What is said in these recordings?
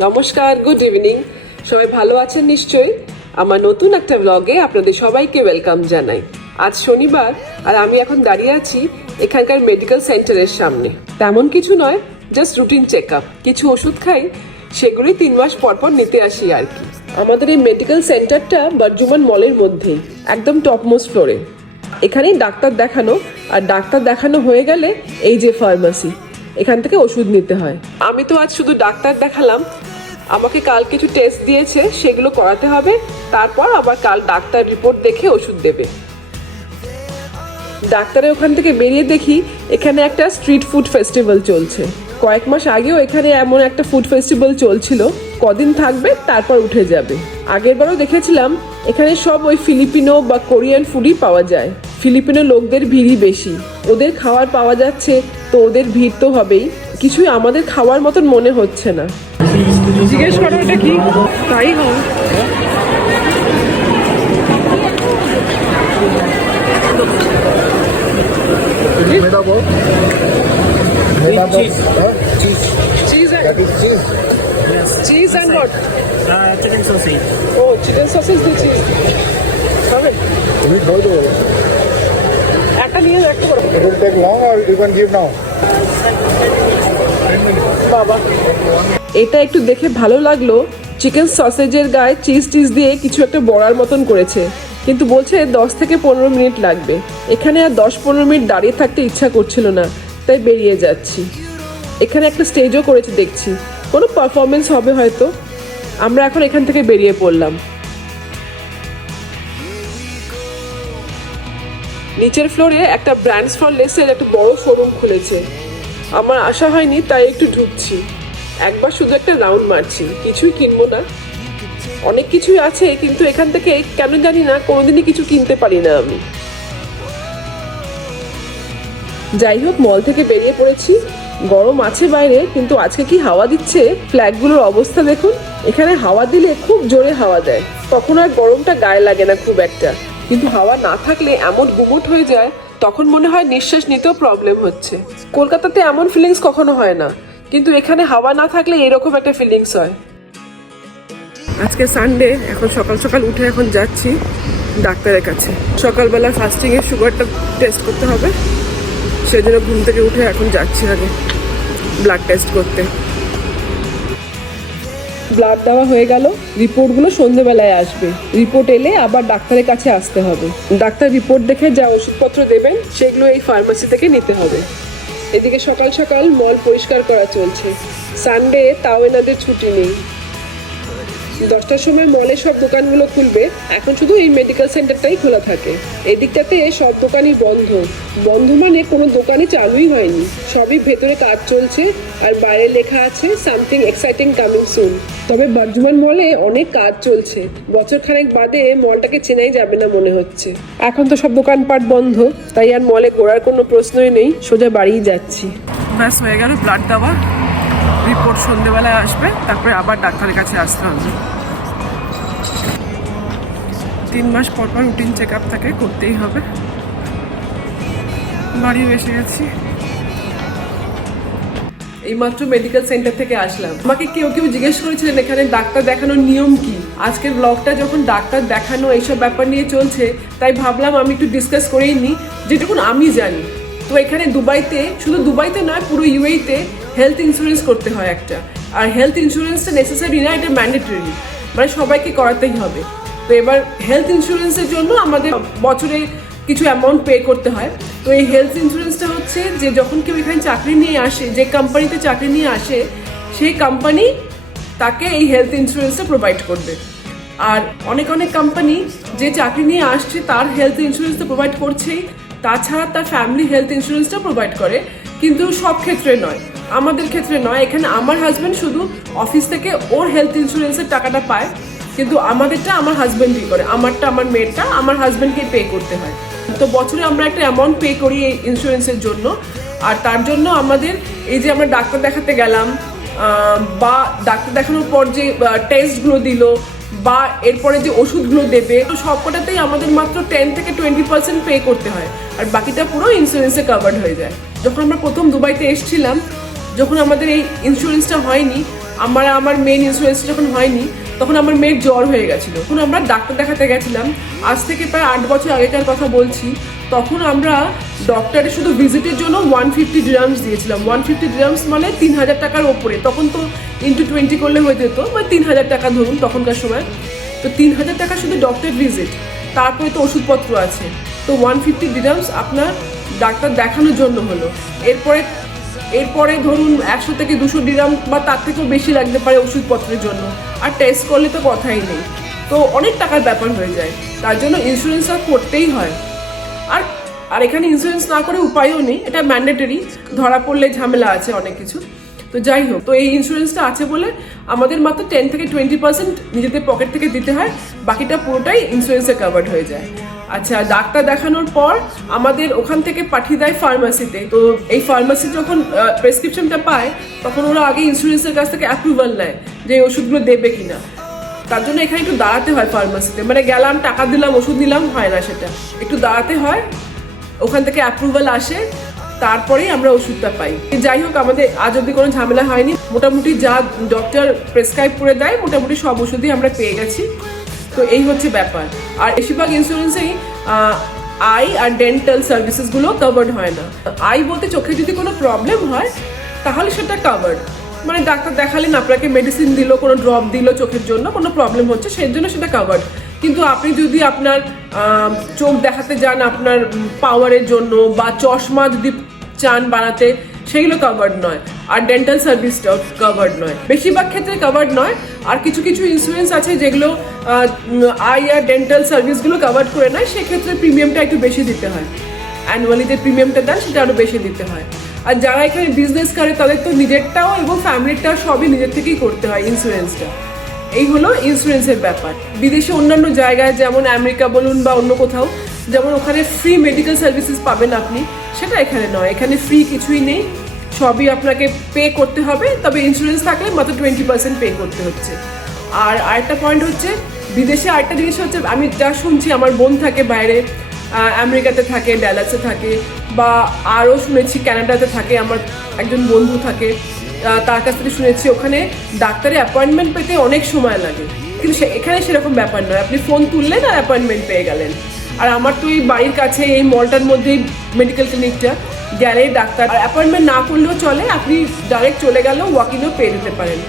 নমস্কার, good evening. সবাই ভালো আছেন নিশ্চয়ই। আমার নতুন একটা ব্লগে আপনাদের সবাইকে ওয়েলকাম জানাই। আজ শনিবার আর আমি এখন দাঁড়িয়ে আছি এখানকার মেডিকেল সেন্টারের সামনে। তেমন কিছু নয়, জাস্ট রুটিন চেক আপ। কিছু ওষুধ খাই, সেগুলোই 3 মাস পর পর নিতে আসি আর কি। আমাদের এই মেডিকেল সেন্টারটা বর্জুমান মলের মধ্যেই, একদম টপমোস্ট ফ্লোরে। এখানেই ডাক্তার দেখানো, আর ডাক্তার দেখানো হয়ে গেলে এই যে ফার্মাসি, এখান থেকে ওষুধ নিতে হয়। আমি তো আজ শুধু ডাক্তার দেখালাম, আমাকে কাল কিছু টেস্ট দিয়েছে, সেগুলো করাতে হবে। তারপর আবার কাল ডাক্তার রিপোর্ট দেখে ওষুধ দেবে। ডাক্তারের ওখান থেকে বেরিয়ে দেখি এখানে একটা স্ট্রিট ফুড ফেস্টিভ্যাল চলছে। কয়েক মাস আগেও এখানে এমন একটা ফুড ফেস্টিভ্যাল চলছিল, কদিন থাকবে তারপর উঠে যাবে। আগের বারও দেখেছিলাম এখানে সব ওই ফিলিপিনো বা কোরিয়ান ফুডই পাওয়া যায়। ফিলিপিনো লোকদের ভিড়ই বেশি, ওদের খাবার পাওয়া যাচ্ছে তো ওদের ভিড় তো হবেই। কিছুই আমাদের খাওয়ার মতন মনে হচ্ছে না। জিজ্ঞেস করো এটা কি, তাই হয়। Cheese and what? Chicken sausage. Oh, chicken sausage with cheese. খাবেন? একটা নিয়ে একটা করো। It will take long or you can give now? বাবা, এটা একটু দেখে ভালো লাগলো। চিকেন সসেজের গায়ে চিজ দিয়ে কিছু একটা বড়ার মতন করেছে, কিন্তু বলছে 10 থেকে 15 মিনিট লাগবে। এখানে আর 10-15 মিনিট দাঁড়িয়ে থাকতে ইচ্ছা করছিল না, তাই বেরিয়ে যাচ্ছি। এখানে একটা স্টেজও করেছে দেখছি, কোনো পারফরমেন্স হবে হয়তো। আমরা এখন এখান থেকে বেরিয়ে পড়লাম। নিচের ফ্লোরে একটা ব্র্যান্ডস ফর লেসের একটা বড় শোরুম খুলেছে। আমার আশা হয়নি, তাই একটু ঢুকছি। একবার শুধু একটা রাউন্ড মারছি, কিছুই কিনবো না। অনেক কিছুই আছে, কিন্তু এখান থেকে কেন জানি না কোনোদিনই কিছু কিনতে পারি না আমি। যাই হোক, মল থেকে বেরিয়ে পড়েছি। গরম আছে বাইরে, কিন্তু আজকে কি হাওয়া দিচ্ছে! ফ্ল্যাগগুলোর অবস্থা দেখুন। এখানে হাওয়া দিলে খুব জোরে হাওয়া দেয়, তখন আর গরমটা গায়ে লাগে না খুব একটা। কিন্তু হাওয়া না থাকলে এমন গুমোট হয়ে যায়, তখন মনে হয় নিঃশ্বাস নিতেও প্রবলেম হচ্ছে। কলকাতাতে এমন ফিলিংস কখনো হয় না, কিন্তু এখানে হাওয়া না থাকলে এরকম একটা ফিলিংস হয়। আজকে সানডে, এখন সকাল সকাল উঠে এখন যাচ্ছি ডাক্তারের কাছে। সকালবেলা ফাস্টিংয়ের সুগারটা টেস্ট করতে হবে, সেজন্য ঘুম থেকে উঠে এখন যাচ্ছি আগে ব্লাড টেস্ট করতে। ব্লাড দেওয়া হয়ে গেল, রিপোর্টগুলো সন্ধ্যেবেলায় আসবে। রিপোর্ট এলে আবার ডাক্তারের কাছে আসতে হবে। ডাক্তার রিপোর্ট দেখে যা ওষুধপত্র দেবেন সেগুলো এই ফার্মাসি থেকে নিতে হবে। এদিকে সকাল সকাল মল পরিষ্কার করা চলছে। সানডে তাও এনাদের ছুটি নেই। 10টার সময় মলের সব দোকানগুলো খুলবে, এখন শুধু এই মেডিকেল সেন্টারটাই খোলা থাকে। এদিকটাতে সব দোকানই বন্ধ। বন্ধ মানে কোনো দোকানই চালুই হয়নি, সবই ভেতরে কাজ চলছে, আর বাইরে লেখা আছে সামথিং এক্সাইটিং কামিং সুন। তবে বর্জুমান মলে অনেক কাজ চলছে, বছর খানেক বাদে মলটাকে চেনাই যাবে না মনে হচ্ছে। এখন তো সব দোকানপাট বন্ধ, তাই আর মলে ঘোরার কোনো প্রশ্নই নেই, সোজা বাড়িই যাচ্ছি। ব্যাস হয়ে গেল ব্লাড দেওয়া। রিপোর্ট সন্ধ্যেবেলায় আসবে, তারপরে আবার ডাক্তারের কাছে আসতে হবে। 3 মাস পর পর রুটিন চেক আপ থাকে, করতেই হবে। বাড়ি এসে গেছি, এইমাত্র মেডিকেল সেন্টার থেকে আসলাম। আমাকে কেউ জিজ্ঞেস করেছিলেন এখানে ডাক্তার দেখানোর নিয়ম কি। আজকের ব্লগটা যখন ডাক্তার দেখানো এইসব ব্যাপার নিয়ে চলছে, তাই ভাবলাম আমি একটু ডিসকাস করেই নিই যেটুকুন আমি জানি। তো এখানে দুবাইতে, শুধু দুবাইতে নয়, পুরো ইউএইতে হেলথ ইন্স্যুরেন্স করতে হয় একটা। আর হেলথ ইন্স্যুরেন্সটা নেসেসারি না, এটা ম্যান্ডেটরি, মানে সবাইকে করাতেই হবে। তো এবার হেলথ ইন্স্যুরেন্সের জন্য আমাদের বছরে কিছু অ্যামাউন্ট পে করতে হয়। তো এই হেলথ ইন্স্যুরেন্সটা হচ্ছে যে যখন কেউ এখানে চাকরি নিয়ে আসে, যে কোম্পানিতে চাকরি নিয়ে আসে, সেই কোম্পানি তাকে এই হেলথ ইন্স্যুরেন্সটা প্রোভাইড করবে। আর অনেক কোম্পানি যে চাকরি নিয়ে আসছে তার হেলথ ইন্স্যুরেন্সটা প্রোভাইড করছেই, তাছাড়া তার ফ্যামিলি হেলথ ইন্স্যুরেন্সটা প্রোভাইড করে। কিন্তু সব ক্ষেত্রে নয়, আমাদের ক্ষেত্রে নয়। এখানে আমার হাজব্যান্ড শুধু অফিস থেকে ওর হেলথ ইন্স্যুরেন্সের টাকাটা পায়, কিন্তু আমাদেরটা আমার হাজব্যান্ডই করে। আমারটা, আমার মেয়েরটা আমার হাজব্যান্ডকে পে করতে হয়। তো বছরে আমরা একটা অ্যামাউন্ট পে করি এই ইন্স্যুরেন্সের জন্য। আর তার জন্য আমাদের এই যে আমরা ডাক্তার দেখাতে গেলাম, বা ডাক্তার দেখানোর পর যে টেস্টগুলো দিল, বা এরপরে যে ওষুধগুলো দেবে, তো সবকটাতেই আমাদের মাত্র 10 থেকে 20% পে করতে হয়, আর বাকিটা পুরো ইন্স্যুরেন্সে কভার্ড হয়ে যায়। যখন আমরা প্রথম দুবাইতে এসেছিলাম, যখন আমাদের এই ইন্স্যুরেন্সটা হয়নি, আমার মেন ইন্স্যুরেন্স যখন হয়নি তখন আমার মেয়ের জ্বর হয়ে গেছিলো, তখন আমরা ডাক্তার দেখাতে গেছিলাম। আজ থেকে প্রায় 8 বছর আগেকার কথা বলছি। তখন আমরা ডক্টরের শুধু ভিজিটের জন্য 150 dirhams দিয়েছিলাম। 150 dirhams মানে 3000 টাকার ওপরে। তখন তো ইন্টু 20 করলে হয়ে যেত, মানে 3000 টাকা ধরুন তখনকার সময়। তো 3000 টাকা শুধু ডক্টর ভিজিট, তারপরে তো ওষুধপত্র আছে। তো 150 dirhams আপনার ডাক্তার দেখানোর জন্য হলো। এরপরে ধরুন 100 থেকে 200 dirham বা তার থেকেও বেশি লাগতে পারে ওষুধপত্রের জন্য। আর টেস্ট করলে তো কথাই নেই, তো অনেক টাকার ব্যাপার হয়ে যায়। তার জন্য ইন্স্যুরেন্সটা করতেই হয়। আর এখানে ইন্স্যুরেন্স না করে উপায়ও নেই, এটা ম্যান্ডেটরি, ধরা পড়লে ঝামেলা আছে অনেক কিছু। তো যাই হোক, তো এই ইন্স্যুরেন্সটা আছে বলে আমাদের মাত্র 10 থেকে 20% নিজেদের পকেট থেকে দিতে হয়, বাকিটা পুরোটাই ইন্স্যুরেন্সে কাভার্ড হয়ে যায়। আচ্ছা, ডাক্তার দেখানোর পর আমাদের ওখান থেকে পাঠিয়ে দেয় ফার্মাসিতে। তো এই ফার্মাসি যখন প্রেসক্রিপশনটা পায় তখন ওরা আগে ইন্স্যুরেন্সের কাছ থেকে অ্যাপ্রুভাল নেয় যে এই ওষুধগুলো দেবে কিনা। তার জন্য এখানে একটু দাঁড়াতে হয় ফার্মাসিতে, মানে গেলাম টাকা দিলাম ওষুধ নিলাম হয় না, সেটা একটু দাঁড়াতে হয়। ওখান থেকে অ্যাপ্রুভাল আসে, তারপরেই আমরা ওষুধটা পাই। যাই হোক, আমাদের আজ অব্দি কোনো ঝামেলা হয়নি। মোটামুটি যা ডক্টর প্রেসক্রাইব করে দেয় মোটামুটি সব ওষুধই আমরা পেয়ে গেছি। তো এই হচ্ছে ব্যাপার। আর বেশিরভাগ ইন্স্যুরেন্সেই আই আর ডেন্টাল সার্ভিসেসগুলো কাভার্ড হয় না। আই বলতে চোখে যদি কোনো প্রবলেম হয় তাহলে সেটা কাভার্ড, মানে ডাক্তার দেখালেন, আপনাকে মেডিসিন দিল, কোনো ড্রপ দিল চোখের জন্য, কোনো প্রবলেম হচ্ছে সেই জন্য সেটা কাভার্ড। কিন্তু আপনি যদি আপনার চোখ দেখাতে যান আপনার পাওয়ারের জন্য বা চশমা যদি চান বানাতে, সেগুলো কাভার্ড নয়। আর ডেন্টাল সার্ভিসটাও কাভার্ড নয়, বেশিরভাগ ক্ষেত্রে কাভার্ড নয়। আর কিছু কিছু ইন্স্যুরেন্স আছে যেগুলো আই আর ডেন্টাল সার্ভিসগুলো কাভার্ড করে নেয়, সেক্ষেত্রে প্রিমিয়ামটা একটু বেশি দিতে হয়। অ্যানুয়ালি যে প্রিমিয়ামটা দেন সেটা আরও বেশি দিতে হয়। আর যারা এখানে বিজনেস করে তাদের তো নিজেরটাও এবং ফ্যামিলিটাও সবই নিজের থেকেই করতে হয় ইন্স্যুরেন্সটা। এই হলো ইন্স্যুরেন্সের ব্যাপার। বিদেশে অন্যান্য জায়গায় যেমন আমেরিকা বলুন বা অন্য কোথাও, যেমন ওখানে ফ্রি মেডিকেল সার্ভিসেস পাবেন আপনি, সেটা এখানে নয়। এখানে ফ্রি কিছুই নেই, সবই আপনাকে পে করতে হবে। তবে ইন্স্যুরেন্স থাকলে মাত্র 20% পে করতে হচ্ছে। আর আরেকটা পয়েন্ট হচ্ছে, বিদেশে আরেকটা জিনিস হচ্ছে, আমি যা শুনছি, আমার বোন থাকে বাইরে, আমেরিকাতে থাকে, ড্যালাসে থাকে, বা আরও শুনেছি ক্যানাডাতে থাকে, আমার একজন বন্ধু থাকে, তার কাছ থেকে শুনেছি ওখানে ডাক্তারের অ্যাপয়েন্টমেন্ট পেতে অনেক সময় লাগে। কিন্তু এখানে সেরকম ব্যাপার নয়, আপনি ফোন তুললেন আর অ্যাপয়েন্টমেন্ট পেয়ে গেলেন। আর আমার তো এই বাড়ির কাছে এই মলটার মধ্যেই মেডিকেল ক্লিনিকটা, গেলে ডাক্তার অ্যাপয়েন্টমেন্ট না করলেও চলে, আপনি ডাইরেক্ট চলে গেলেও ওয়াকিংও পেয়ে দিতে পারেন।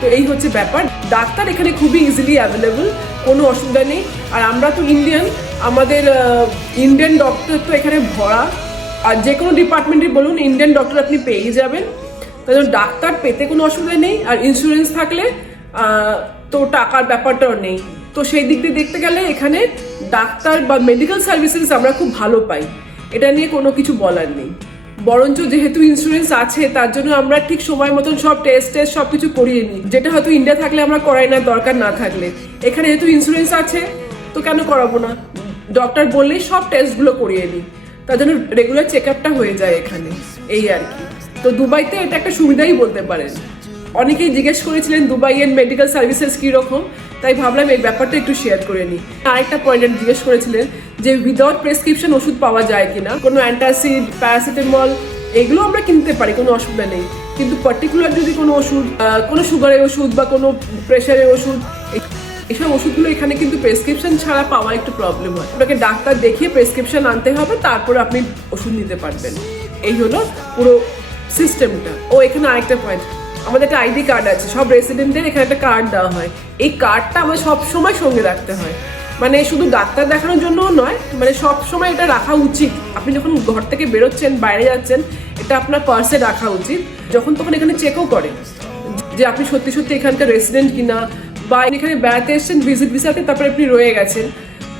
তো এই হচ্ছে ব্যাপার। ডাক্তার এখানে খুবই ইজিলি অ্যাভেলেবল, কোনো অসুবিধা নেই। আর আমরা তো ইন্ডিয়ান, আমাদের ইন্ডিয়ান ডক্টর তো এখানে ভরা। আর যে কোনো ডিপার্টমেন্টে বলুন ইন্ডিয়ান ডক্টর আপনি পেয়ে যাবেন। তাই জন্য ডাক্তার পেতে কোনো অসুবিধা নেই। আর ইন্স্যুরেন্স থাকলে তো টাকার ব্যাপারটাও নেই। তো সেই দিক দিয়ে দেখতে গেলে এখানে ডাক্তার বা মেডিকেল সার্ভিসেস আমরা খুব ভালো পাই, এটা নিয়ে কোনো কিছু বলার নেই। বরঞ্চ যেহেতু ইন্স্যুরেন্স আছে তার জন্য আমরা ঠিক সময় মতন সব টেস্ট সব কিছু করিয়ে নিই, যেটা হয়তো ইন্ডিয়া থাকলে আমরা করাই না, দরকার না থাকলে। এখানে যেহেতু ইন্স্যুরেন্স আছে তো কেন করাবো না, ডক্টর বললেই সব টেস্টগুলো করিয়ে নিই। তার জন্য রেগুলার চেক আপটা হয়ে যায় এখানে, এই আর কি। তো দুবাইতে এটা একটা সুবিধাই বলতে পারেন। অনেকেই জিজ্ঞেস করেছিলেন দুবাইয়ের মেডিকেল সার্ভিসেস কীরকম, তাই ভাবলাম এই ব্যাপারটা একটু শেয়ার করে নিই। আরেকটা পয়েন্ট জিজ্ঞেস করেছিলেন যে উইদাউট প্রেসক্রিপশন ওষুধ পাওয়া যায় কিনা, কোনো অ্যান্টাসিড, প্যারাসিটামল এগুলো আমরা কিনতে পারি, কোনো অসুবিধা নেই। কিন্তু পার্টিকুলার যদি কোনো ওষুধ, কোনো সুগারের ওষুধ বা কোনো প্রেশারের ওষুধ, এসব ওষুধগুলো এখানে কিন্তু প্রেসক্রিপশন ছাড়া পাওয়া একটু প্রবলেম হয়। আপনাকে ডাক্তার দেখিয়ে প্রেসক্রিপশন আনতে হবে, তারপরে আপনি ওষুধ নিতে পারবেন। এই হলো পুরো সিস্টেমটা। ও এখানে আরেকটা পয়েন্ট, আমাদের একটা আইডি কার্ড আছে, সব রেসিডেন্টদের এখানে একটা কার্ড দেওয়া হয়। এই কার্ডটা আমার সবসময় সঙ্গে রাখতে হয়, মানে শুধু ডাক্তার দেখানোর জন্যও নয়, মানে সব সময় এটা রাখা উচিত। আপনি যখন ঘর থেকে বেরোচ্ছেন, বাইরে যাচ্ছেন, এটা আপনার পার্সে রাখা উচিত। যখন তখন এখানে চেকও করে যে আপনি সত্যি সত্যি এখানকার রেসিডেন্ট কিনা, বা এখানে বেড়াতে এসেছেন ভিজিট ভিসাতে, তারপরে আপনি রয়ে গেছেন,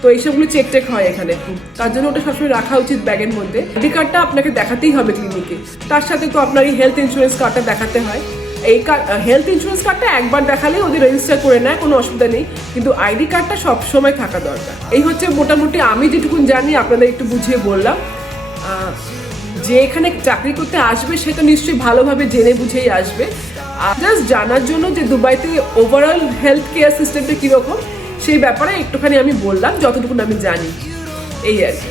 তো এইসবগুলো চেক হয় এখানে খুব। তার জন্য ওটা সবসময় রাখা উচিত ব্যাগের মধ্যে। আইডি কার্ডটা আপনাকে দেখাতেই হবে ক্লিনিকে, তার সাথে তো আপনার এই হেলথ ইন্স্যুরেন্স কার্ডটা দেখাতে হয়। এই হেলথ ইন্স্যুরেন্স কার্ডটা একবার দেখালে ওদের রেজিস্টার করে নেয়, কোনো অসুবিধা নেই, কিন্তু আইডি কার্ডটা সবসময় থাকা দরকার। এই হচ্ছে মোটামুটি আমি যেটুকু জানি আপনাদের একটু বুঝিয়ে বললাম। যে এখানে চাকরি করতে আসবে সে তো নিশ্চয়ই ভালোভাবে জেনে বুঝেই আসবে। জাস্ট জানার জন্য যে দুবাইতে ওভারঅল হেলথ কেয়ার সিস্টেমটা কীরকম সেই ব্যাপারে একটুখানি আমি বললাম, যতটুকু আমি জানি, এই আর কি।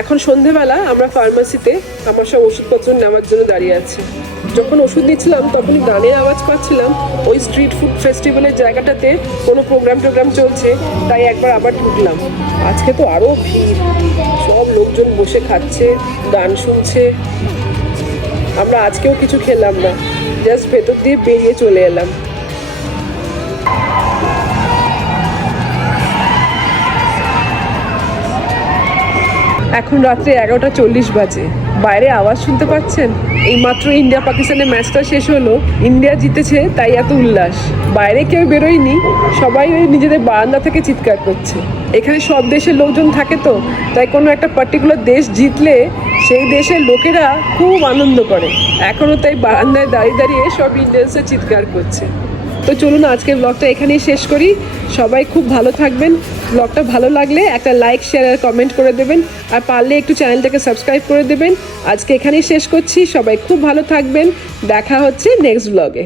এখন সন্ধেবেলা আমরা ফার্মাসিতে আমার সব ওষুধপত্র নেওয়ার জন্য দাঁড়িয়ে আছি। যখন ওষুধ নিচ্ছিলাম তখনই গানের আওয়াজ পাচ্ছিলাম। ওই স্ট্রিট ফুড ফেস্টিভ্যালের জায়গাটাতে কোনো প্রোগ্রাম চলছে, তাই একবার আবার ঢুকলাম। আজকে তো আরও ভিড়, সব লোকজন বসে খাচ্ছে, গান শুনছে। আমরা আজকেও কিছু খেলাম না, জাস্ট ভেতর দিয়ে পেরিয়ে চলে এলাম। এখন রাত্রে 11:40 বাজে। বাইরে আওয়াজ শুনতে পাচ্ছেন? এইমাত্র ইন্ডিয়া পাকিস্তানের ম্যাচটা শেষ হলো, ইন্ডিয়া জিতেছে তাই এত উল্লাস। বাইরে কেউ বেরোয়নি, সবাই ওই নিজেদের বারান্দা থেকে চিৎকার করছে। এখানে সব দেশের লোকজন থাকে তো, তাই কোনো একটা পার্টিকুলার দেশ জিতলে সেই দেশের লোকেরা খুব আনন্দ করে। এখনও তাই বারান্দায় দাঁড়িয়ে দাঁড়িয়ে সব ইন্ডিয়ান্সে চিৎকার করছে। তো চলুন আজকের ব্লগটা এখানেই শেষ করি। সবাই খুব ভালো থাকবেন। ব্লগটা ভালো লাগলে একটা লাইক, শেয়ার আর কমেন্ট করে দেবেন, আর পারলে একটু চ্যানেলটাকে সাবস্ক্রাইব করে দেবেন। আজকে এখানেই শেষ করছি। সবাই খুব ভালো থাকবেন। দেখা হচ্ছে নেক্সট ব্লগে।